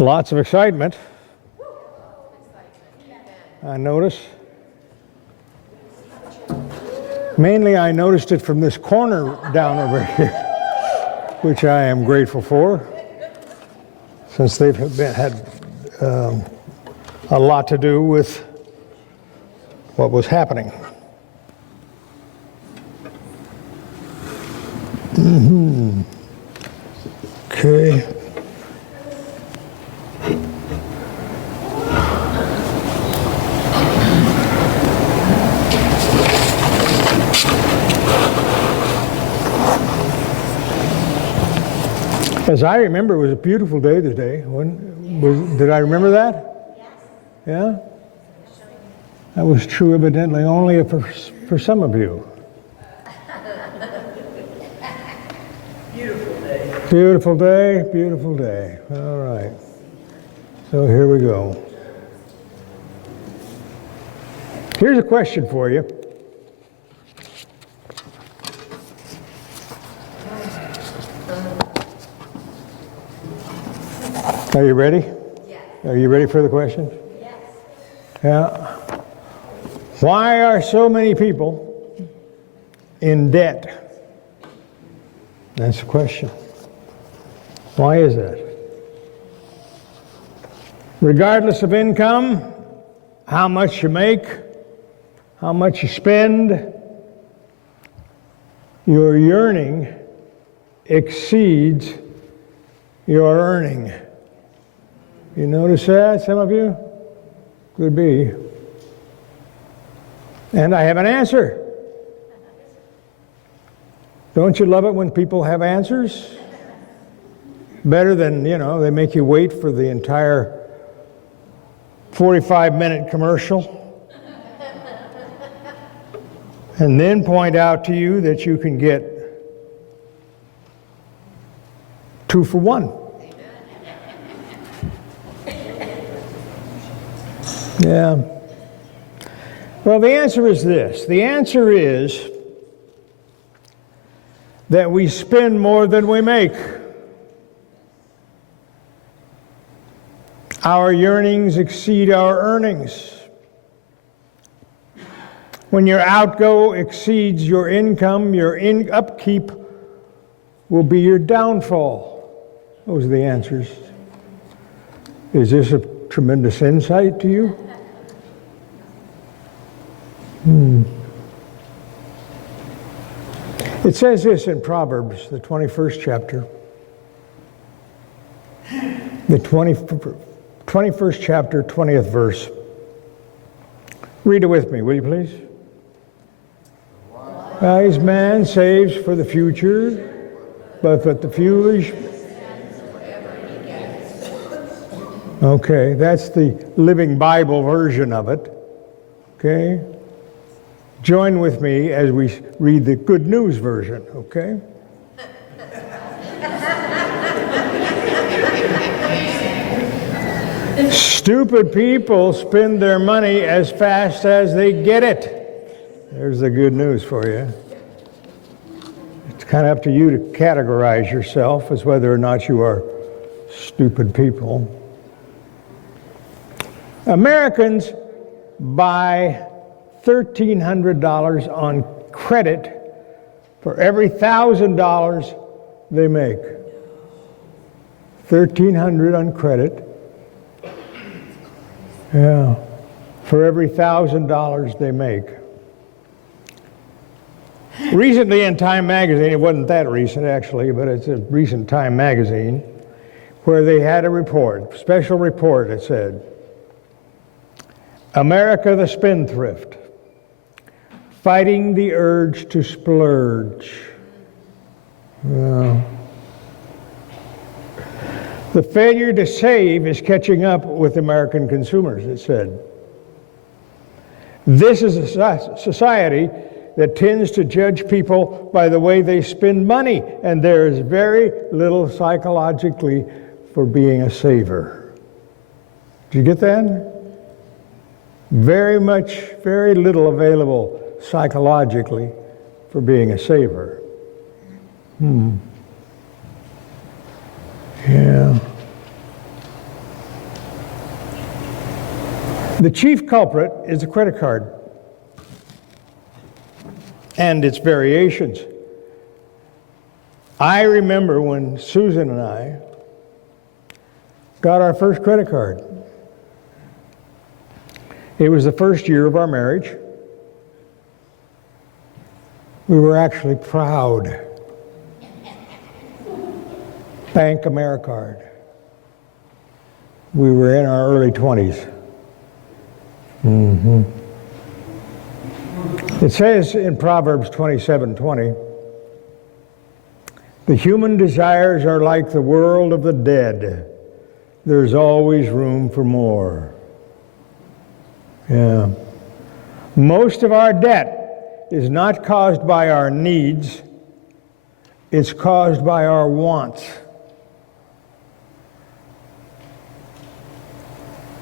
Lots of excitement. I notice. Mainly I noticed it from this corner down over here, which I am grateful for, since they've had a lot to do with what was happening. Okay. As I remember, it was a beautiful day today. Did I remember that? Yes. Yeah? That was true evidently only for some of you. Beautiful day. Beautiful day, beautiful day. All right. So here we go. Here's a question for you. Are you ready? Yes. Are you ready for the question? Yes. Yeah. Why are so many people in debt? That's the question. Why is that? Regardless of income, how much you make, how much you spend, your yearning exceeds your earning. You notice that, some of you? Could be. And I have an answer. Don't you love it when people have answers? Better than, they make you wait for the entire 45-minute commercial and then point out to you that you can get 2 for 1. Yeah. Well, the answer is this. The answer is that we spend more than we make. Our yearnings exceed our earnings. When your outgo exceeds your income, your upkeep will be your downfall. Those are the answers. Is this a tremendous insight to you? It says this in Proverbs, the 21st chapter. The 21st chapter, 20th verse. Read it with me, will you please? Wise man saves for the future, but the foolish... Okay, that's the Living Bible version of it. Okay? Join with me as we read the Good News version, okay? Stupid people spend their money as fast as they get it. There's the good news for you. It's kind of up to you to categorize yourself as whether or not you are stupid people. Americans buy $1,300 on credit for every $1,000 they make. $1,300 on credit. Yeah, for every $1,000 they make. Recently in Time magazine, it wasn't that recent actually, but it's a recent Time magazine, where they had a report, special report, it said, America the Spendthrift, fighting the urge to splurge. Well, the failure to save is catching up with American consumers, it said. This is a society that tends to judge people by the way they spend money, and there is very little psychologically for being a saver. Did you get that? Very little available psychologically for being a saver. Yeah. The chief culprit is the credit card and its variations. I remember when Susan and I got our first credit card. It was the first year of our marriage. We were actually proud. Bank AmeriCard. We were in our early 20s. It says in Proverbs 27:20, the human desires are like the world of the dead. There's always room for more. Yeah. Most of our debt is not caused by our needs, it's caused by our wants.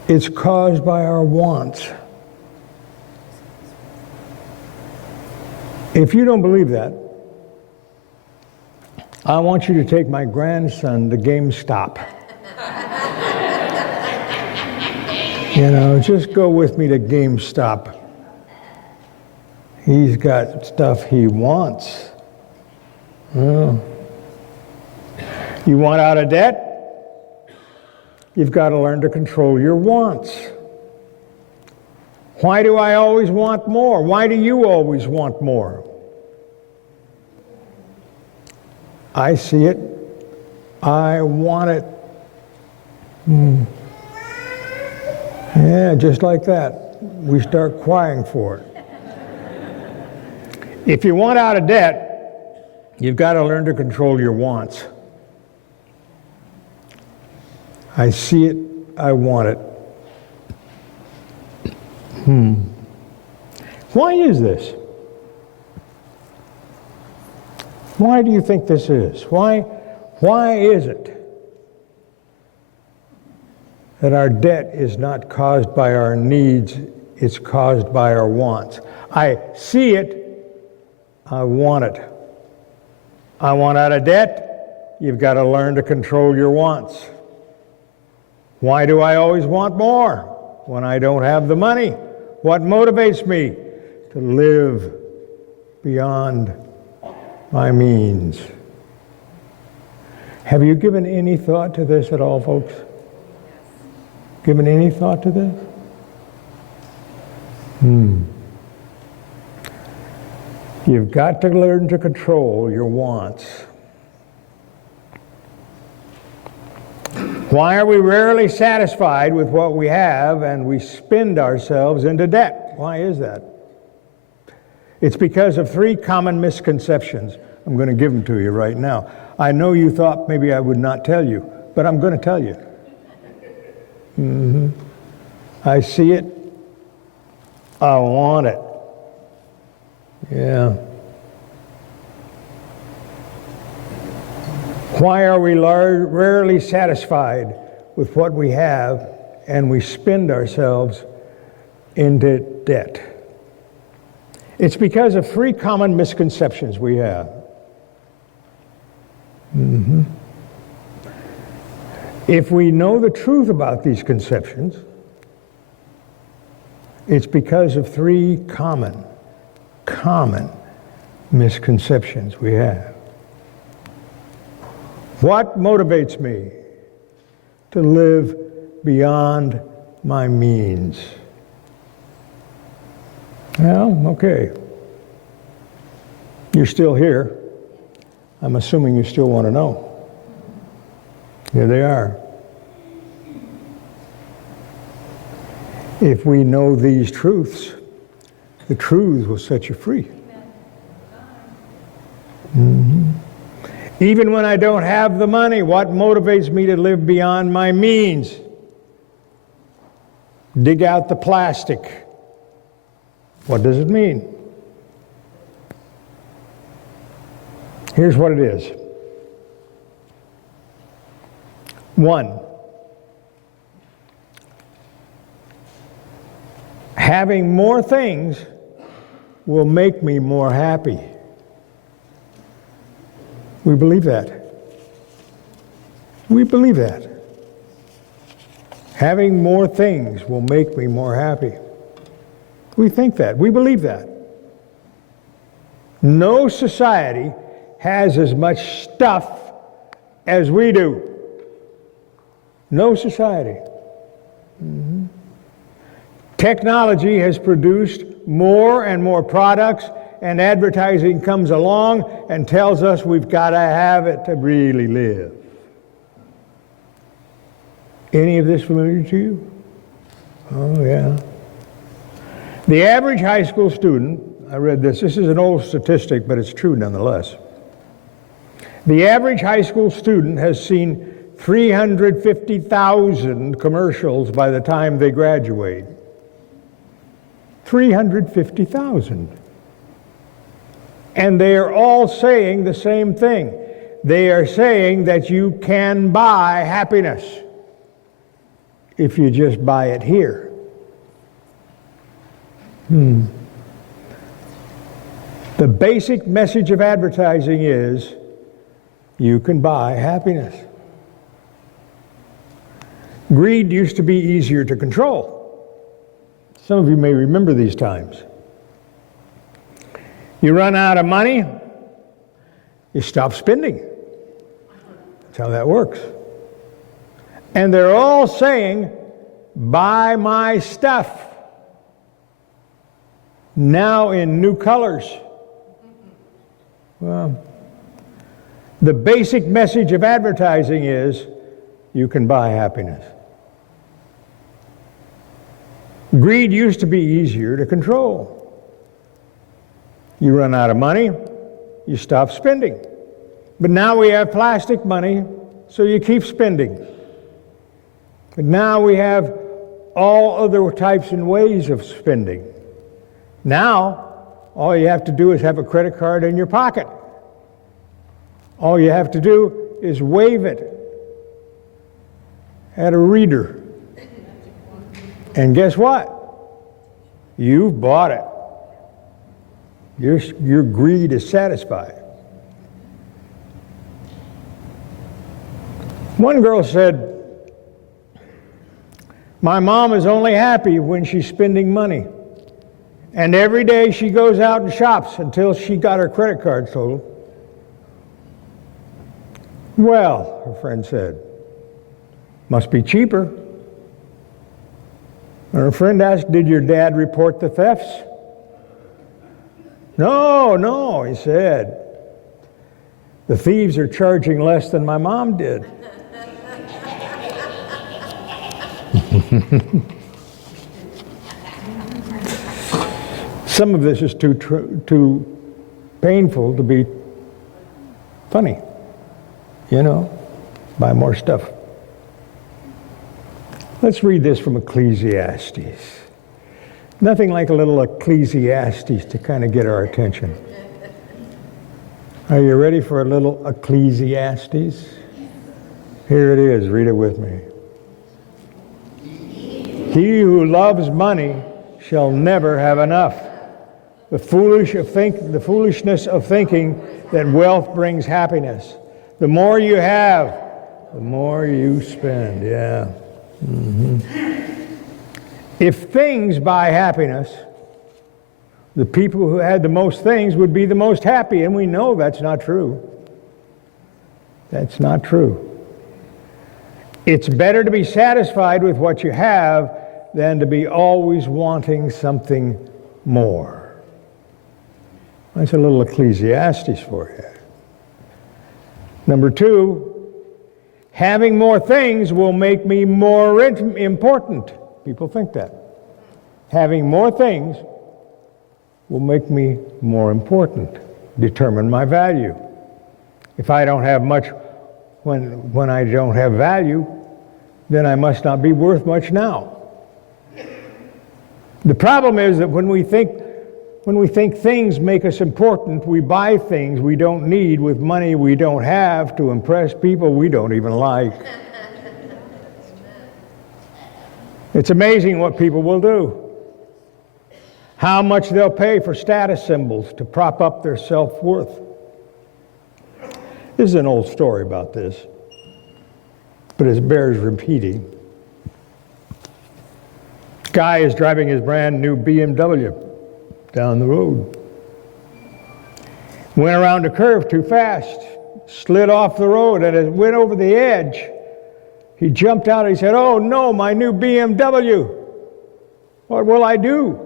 It's caused by our wants. If you don't believe that, I want you to take my grandson to GameStop. Just go with me to GameStop. He's got stuff he wants. Oh. You want out of debt? You've got to learn to control your wants. Why do I always want more? Why do you always want more? I see it. I want it. Yeah, just like that. We start crying for it. If you want out of debt, you've got to learn to control your wants. I see it. I want it. Why is this? Why do you think this is? Why is it that our debt is not caused by our needs, it's caused by our wants? I see it, I want it. I want out of debt, you've got to learn to control your wants. Why do I always want more when I don't have the money? What motivates me to live beyond my means? Have you given any thought to this at all, folks? Given any thought to this? You've got to learn to control your wants. Why are we rarely satisfied with what we have and we spend ourselves into debt? Why is that? It's because of three common misconceptions. I'm going to give them to you right now. I know you thought maybe I would not tell you, but I'm going to tell you. I see it. I want it. Yeah. Why are we rarely satisfied with what we have and we spend ourselves into debt? It's because of three common misconceptions we have. If we know the truth about these conceptions, it's because of three common misconceptions we have. What motivates me to live beyond my means? Well, okay. You're still here. I'm assuming you still want to know. Here they are. If we know these truths, the truths will set you free. Even when I don't have the money, what motivates me to live beyond my means? Dig out the plastic. What does it mean? Here's what it is. 1, Having more things will make me more happy. We believe that. We believe that. Having more things will make me more happy. We think that. We believe that. No society has as much stuff as we do. No society. Technology has produced more and more products, and advertising comes along and tells us we've got to have it to really live. Any of this familiar to you? Oh, yeah. The average high school student, I read this is an old statistic, but it's true nonetheless. The average high school student has seen 350,000 commercials by the time they graduate. 350,000. And they are all saying the same thing. They are saying that you can buy happiness if you just buy it here. The basic message of advertising is you can buy happiness. Greed used to be easier to control. Some of you may remember these times. You run out of money, you stop spending. That's how that works. And they're all saying, buy my stuff. Now in new colors. Well, the basic message of advertising is you can buy happiness. Greed used to be easier to control. You run out of money, you stop spending. But now we have plastic money, so you keep spending. But now we have all other types and ways of spending. Now, all you have to do is have a credit card in your pocket. All you have to do is wave it at a reader. And guess what? You've bought it. Your greed is satisfied. One girl said, my mom is only happy when she's spending money. And every day she goes out and shops until she got her credit card total. Well, her friend said, must be cheaper. And her friend asked, did your dad report the thefts? No, he said. The thieves are charging less than my mom did. Some of this is too painful to be funny. You know, buy more stuff. Let's read this from Ecclesiastes. Nothing like a little Ecclesiastes to kind of get our attention. Are you ready for a little Ecclesiastes? Here it is. Read it with me. He who loves money shall never have enough. The foolishness of thinking that wealth brings happiness. The more you have, the more you spend. Yeah. If things buy happiness, the people who had the most things would be the most happy, and we know that's not true. That's not true. It's better to be satisfied with what you have than to be always wanting something more. That's a little Ecclesiastes for you. Number 2, having more things will make me more important. People think that. Having more things will make me more important, determine my value. If I don't have much when I don't have value, then I must not be worth much now. The problem is that when we think things make us important, we buy things we don't need with money we don't have to impress people we don't even like. It's amazing what people will do. How much they'll pay for status symbols to prop up their self-worth. This is an old story about this, but it bears repeating. Guy is driving his brand new BMW down the road. Went around a curve too fast, slid off the road, and as it went over the edge, he jumped out and he said, "Oh no, my new BMW. What will I do?"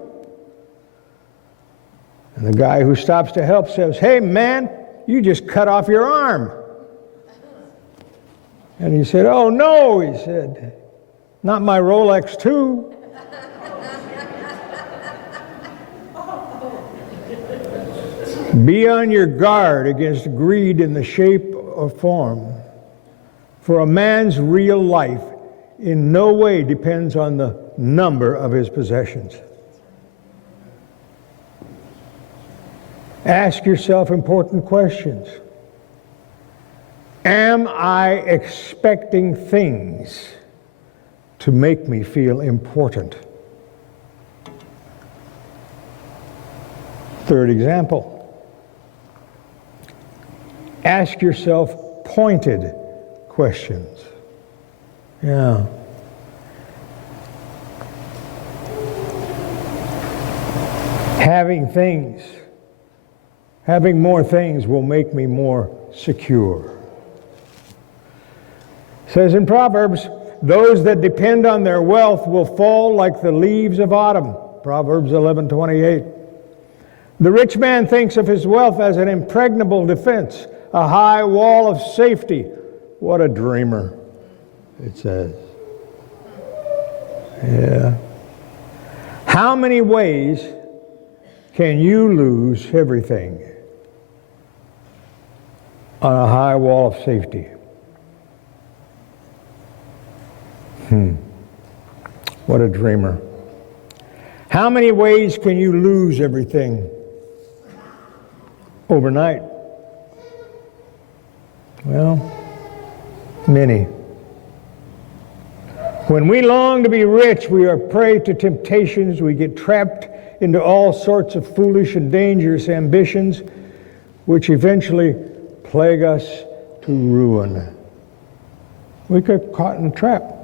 And the guy who stops to help says, "Hey man, you just cut off your arm." And he said, "Oh no," he said, "not my Rolex too." Be on your guard against greed in the shape or form. For a man's real life in no way depends on the number of his possessions. Ask yourself important questions. Am I expecting things to make me feel important? Third example. Ask yourself pointed questions. Yeah. Having more things will make me more secure. It says in Proverbs, those that depend on their wealth will fall like the leaves of autumn. Proverbs 11:28. The rich man thinks of his wealth as an impregnable defense, a high wall of safety. What a dreamer, it says. Yeah. How many ways can you lose everything on a high wall of safety? What a dreamer. How many ways can you lose everything overnight? Well, many. When we long to be rich, we are prey to temptations. We get trapped into all sorts of foolish and dangerous ambitions, which eventually plague us to ruin. We get caught in a trap.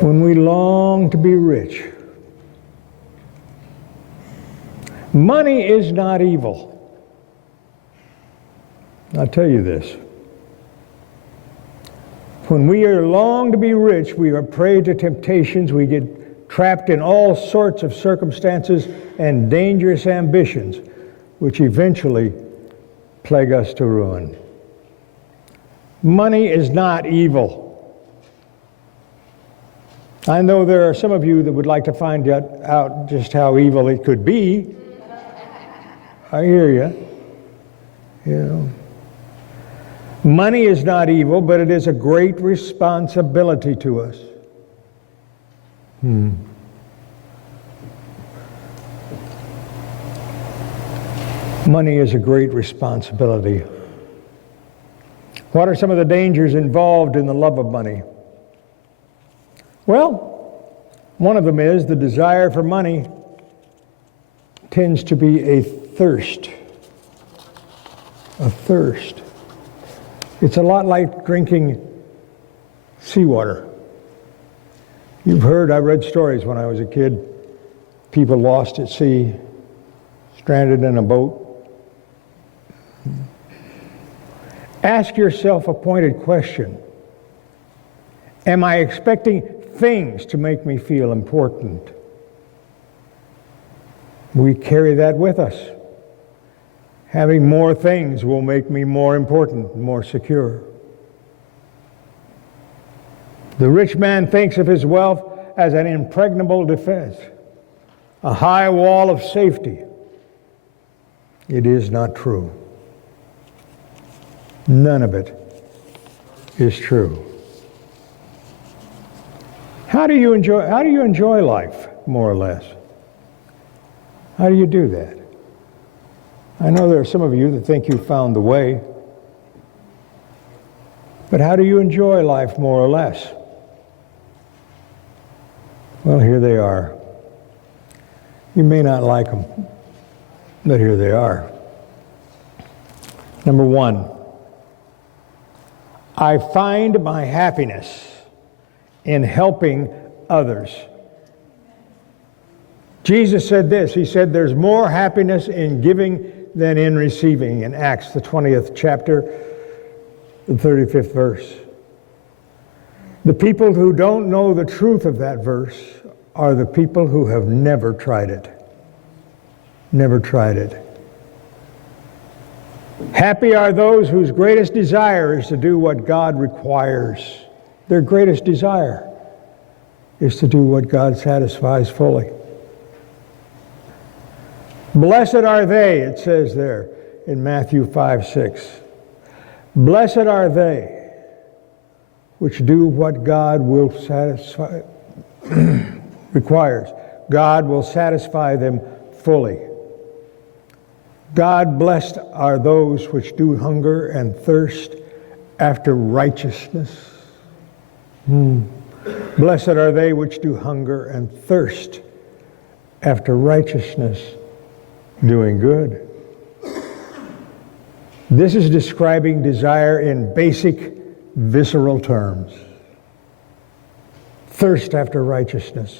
When we long to be rich. Money is not evil. I'll tell you this. When we long to be rich, we are prey to temptations. We get trapped in all sorts of circumstances and dangerous ambitions, which eventually plague us to ruin. Money is not evil. I know there are some of you that would like to find out just how evil it could be. I hear you. You know. Money is not evil, but it is a great responsibility to us. Money is a great responsibility. What are some of the dangers involved in the love of money? Well, one of them is the desire for money tends to be a thirst. A thirst. It's a lot like drinking seawater. You've heard, I read stories when I was a kid, people lost at sea, stranded in a boat. Ask yourself a pointed question. Am I expecting things to make me feel important? We carry that with us. Having more things will make me more important, more secure. The rich man thinks of his wealth as an impregnable defense, a high wall of safety. It is not true. None of it is true. How do you enjoy life, more or less? How do you do that? I know there are some of you that think you've found the way. But how do you enjoy life, more or less? Well, here they are. You may not like them, but here they are. Number one, I find my happiness in helping others. Jesus said this. He said there's more happiness in giving than in receiving in Acts, the 20th chapter, the 35th verse. The people who don't know the truth of that verse are the people who have never tried it. Never tried it. Happy are those whose greatest desire is to do what God requires. Their greatest desire is to do what God satisfies fully. Blessed are they, it says there in Matthew 5:6. Blessed are they which do what God will satisfy, requires. God will satisfy them fully. God blessed are those which do hunger and thirst after righteousness. Blessed are they which do hunger and thirst after righteousness, doing good. This is describing desire in basic, visceral terms. Thirst after righteousness.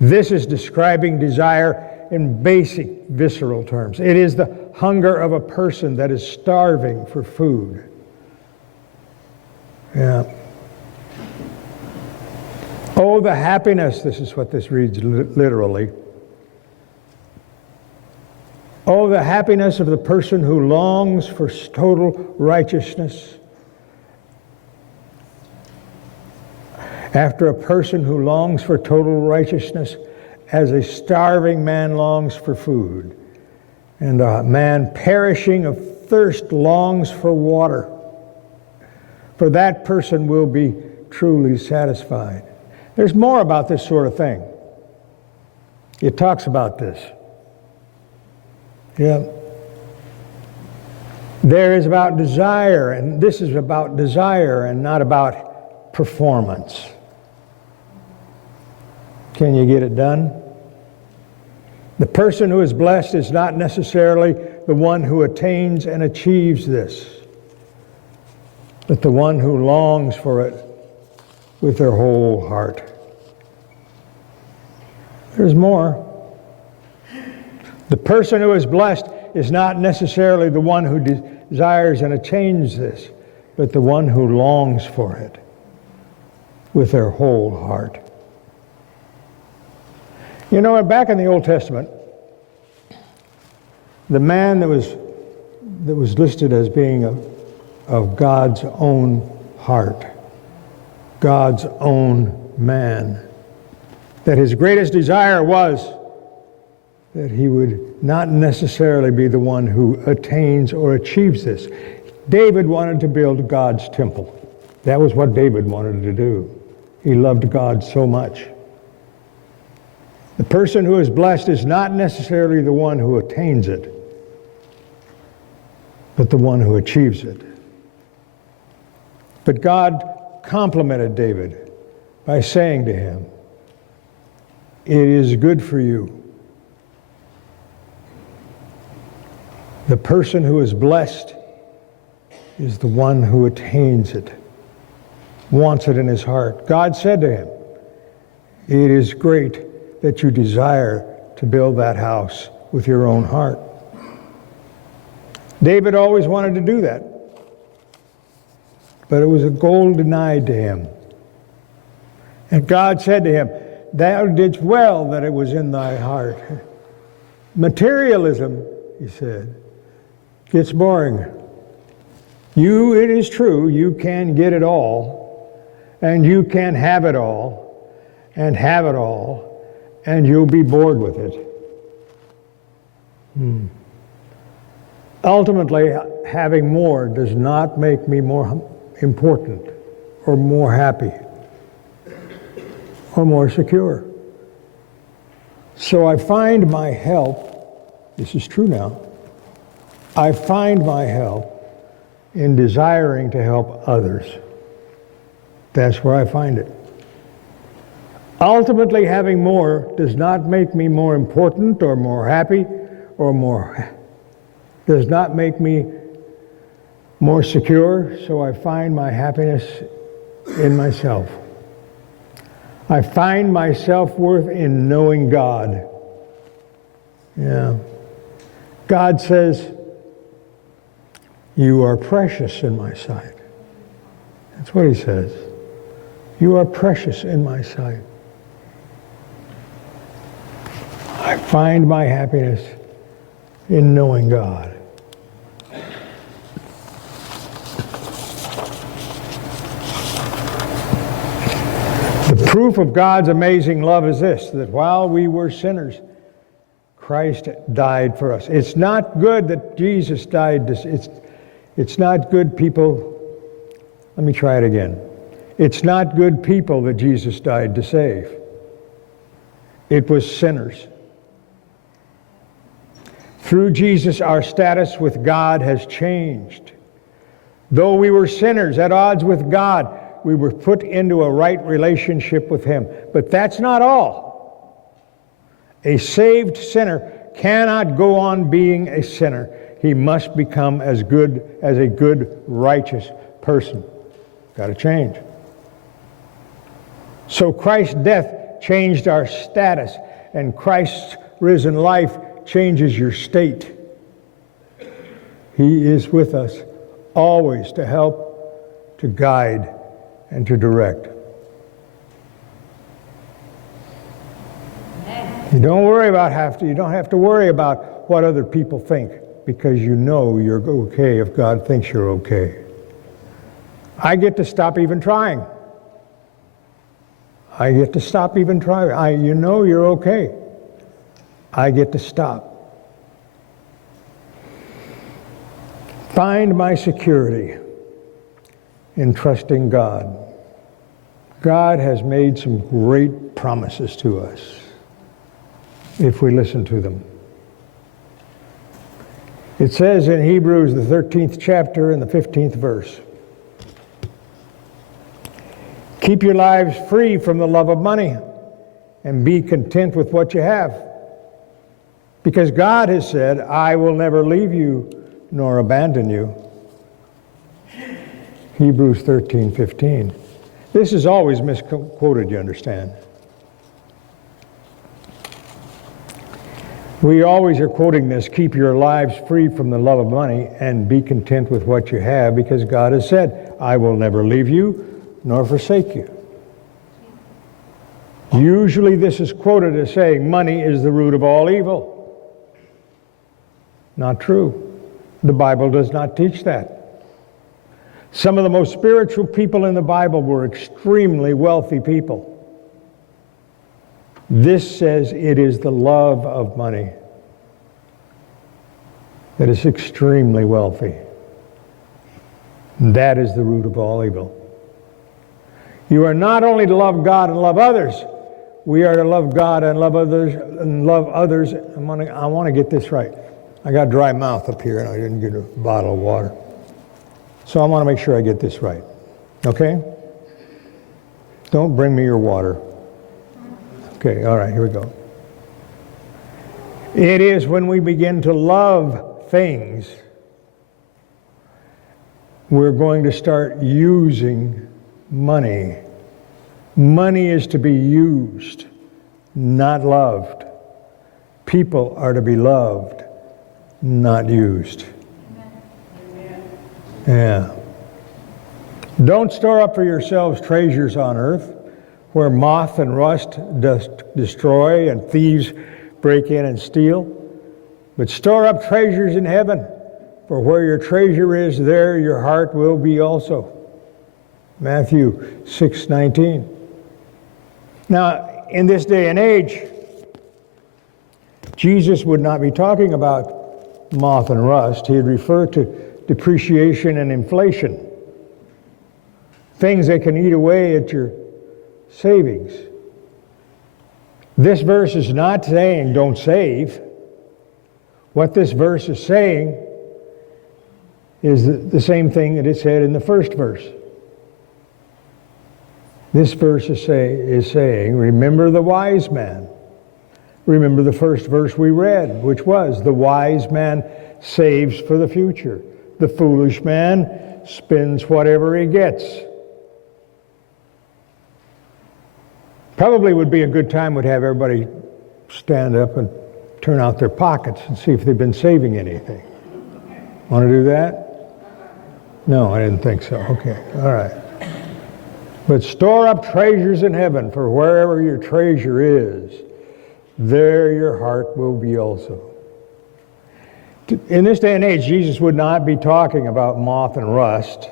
This is describing desire in basic, visceral terms. It is the hunger of a person that is starving for food. Yeah. Oh, the happiness, this is what this reads literally. Oh, the happiness of the person who longs for total righteousness. After a person who longs for total righteousness, as a starving man longs for food, and a man perishing of thirst longs for water, for that person will be truly satisfied. There's more about this sort of thing. It talks about this. Yeah. There is about desire, and this is about desire and not about performance. Can you get it done? The person who is blessed is not necessarily the one who attains and achieves this, but the one who longs for it with their whole heart. There's more. The person who is blessed is not necessarily the one who desires and attains this, but the one who longs for it with their whole heart. You know, back in the Old Testament, the man that was listed as being of God's own heart, God's own man, that his greatest desire was that he would not necessarily be the one who attains or achieves this. David wanted to build God's temple. That was what David wanted to do. He loved God so much. The person who is blessed is not necessarily the one who attains it, but the one who achieves it. But God complimented David by saying to him, "It is good for you." The person who is blessed is the one who attains it, wants it in his heart. God said to him, "It is great that you desire to build that house with your own heart." David always wanted to do that, but it was a goal denied to him. And God said to him, "Thou didst well that it was in thy heart." Materialism, he said, gets boring. It is true, you can get it all, and you can have it all, and have it all, and you'll be bored with it. Ultimately, having more does not make me more important, or more happy, or more secure. So I find my help, this is true now, I find my help in desiring to help others. That's where I find it. Ultimately, having more does not make me more important or more happy does not make me more secure, so I find my happiness in myself. I find my self-worth in knowing God. Yeah. God says, you are precious in my sight. That's what he says. You are precious in my sight. I find my happiness in knowing God. The proof of God's amazing love is this, that while we were sinners, Christ died for us. It's not good that Jesus died. It's not good people. Let me try it again. It's not good people that Jesus died to save. It was sinners. Through Jesus, our status with God has changed. Though we were sinners at odds with God, we were put into a right relationship with Him. But that's not all. A saved sinner cannot go on being a sinner. He must become as good as a good, righteous person. Got to change. So Christ's death changed our status, and Christ's risen life changes your state. He is with us always to help, to guide, and to direct. You don't have to worry about what other people think, because you know you're okay if God thinks you're okay. I get to stop even trying. I get to stop even trying. You know you're okay. I get to stop. Find my security in trusting God. God has made some great promises to us if we listen to them. It says in Hebrews, the 13th chapter and the 15th verse, keep your lives free from the love of money and be content with what you have. Because God has said, I will never leave you nor abandon you. Hebrews 13:15. This is always misquoted, you understand. We always are quoting this, keep your lives free from the love of money and be content with what you have, because God has said, I will never leave you nor forsake you. Usually this is quoted as saying money is the root of all evil. Not true. The Bible does not teach that. Some of the most spiritual people in the Bible were extremely wealthy people. This says it is the love of money that is extremely wealthy. That is the root of all evil. You are not only to love God and love others, we are to love God and love others I want to get this right. I got dry mouth up here and I didn't get a bottle of water. So I want to make sure I get this right. Okay? Don't bring me your water. Okay, all right, here we go. It is when we begin to love things, we're going to start using money. Money is to be used, not loved. People are to be loved, not used. Yeah. Don't store up for yourselves treasures on earth, where moth and rust does destroy and thieves break in and steal. But store up treasures in heaven, for where your treasure is, there your heart will be also. Matthew 6:19. Now, in this day and age, Jesus would not be talking about moth and rust. He'd refer to depreciation and inflation. Things that can eat away at your savings. This verse is not saying don't save. What this verse is saying is the same thing that it said in the first verse. This verse is saying, remember the wise man. Remember the first verse we read, which was, the wise man saves for the future. The foolish man spends whatever he gets. Probably would be a good time to have everybody stand up and turn out their pockets and see if they've been saving anything. Want to do that? No, I didn't think so. Okay, all right. But store up treasures in heaven, for wherever your treasure is, there your heart will be also. In this day and age, Jesus would not be talking about moth and rust.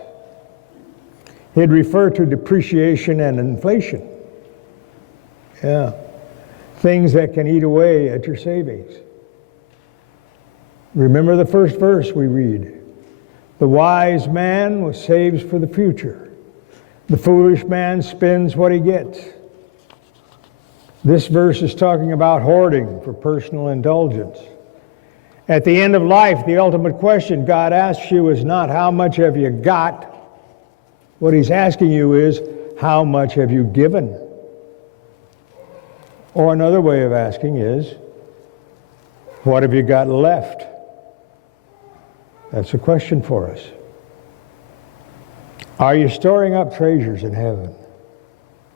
He'd refer to depreciation and inflation. Yeah. Things that can eat away at your savings. Remember the first verse we read. The wise man saves for the future. The foolish man spends what he gets. This verse is talking about hoarding for personal indulgence. At the end of life, the ultimate question God asks you is not how much have you got. What he's asking you is how much have you given? Or another way of asking is, what have you got left? That's a question for us. Are you storing up treasures in heaven?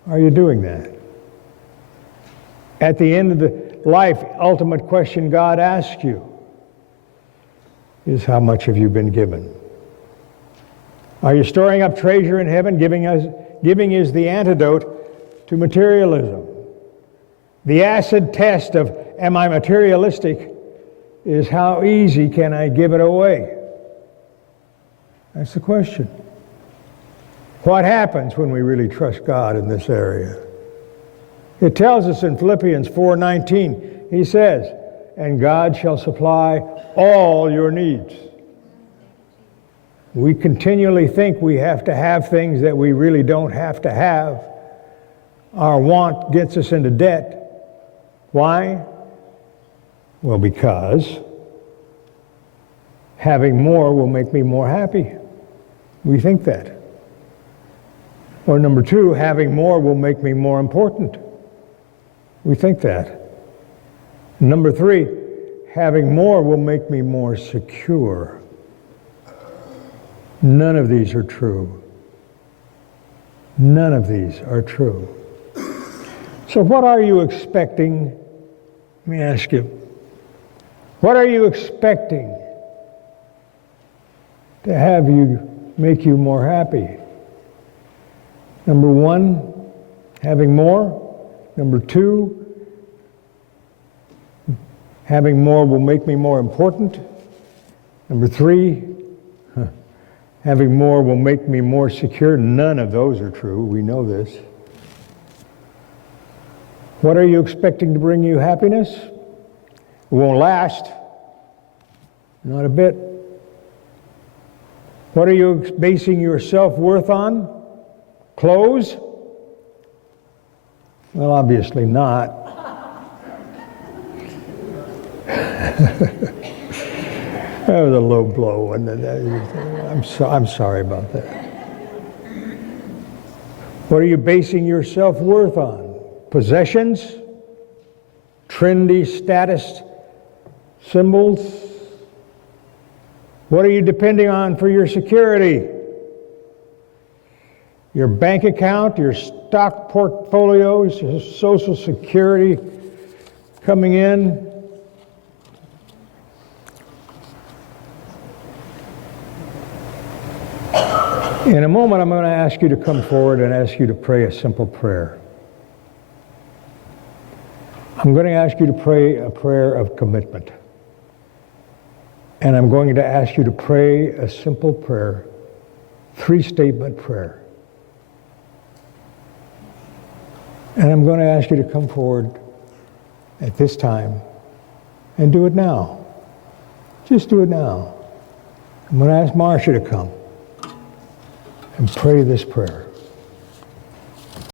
Are you doing that? At the end of the life, ultimate question God asks you is how much have you been given? Are you storing up treasure in heaven? Giving is the antidote to materialism. The acid test of am I materialistic is how easy can I give it away? That's the question. What happens when we really trust God in this area? It tells us in Philippians 4:19, he says, and God shall supply all your needs. We continually think we have to have things that we really don't have to have. Our want gets us into debt. Why? Well, because having more will make me more happy. We think that. Or number two, having more will make me more important. We think that. Number three, having more will make me more secure. None of these are true. None of these are true. So what are you expecting? Let me ask you. What are you expecting to have make you more happy? Number one, having more. Number two, having more will make me more important. Number three, having more will make me more secure. None of those are true. We know this. What are you expecting to bring you happiness? It won't last. Not a bit. What are you basing your self-worth on? Clothes? Well, obviously not. That was a low blow, and I'm sorry about that. What are you basing your self-worth on? Possessions? Trendy status symbols? What are you depending on for your security? Your bank account, your stock portfolios, your Social Security coming in? In a moment, I'm going to ask you to come forward and ask you to pray a simple prayer. I'm going to ask you to pray a prayer of commitment. And I'm going to ask you to pray a simple prayer, 3-statement prayer. And I'm going to ask you to come forward at this time and do it now. Just do it now. I'm going to ask Marcia to come and pray this prayer.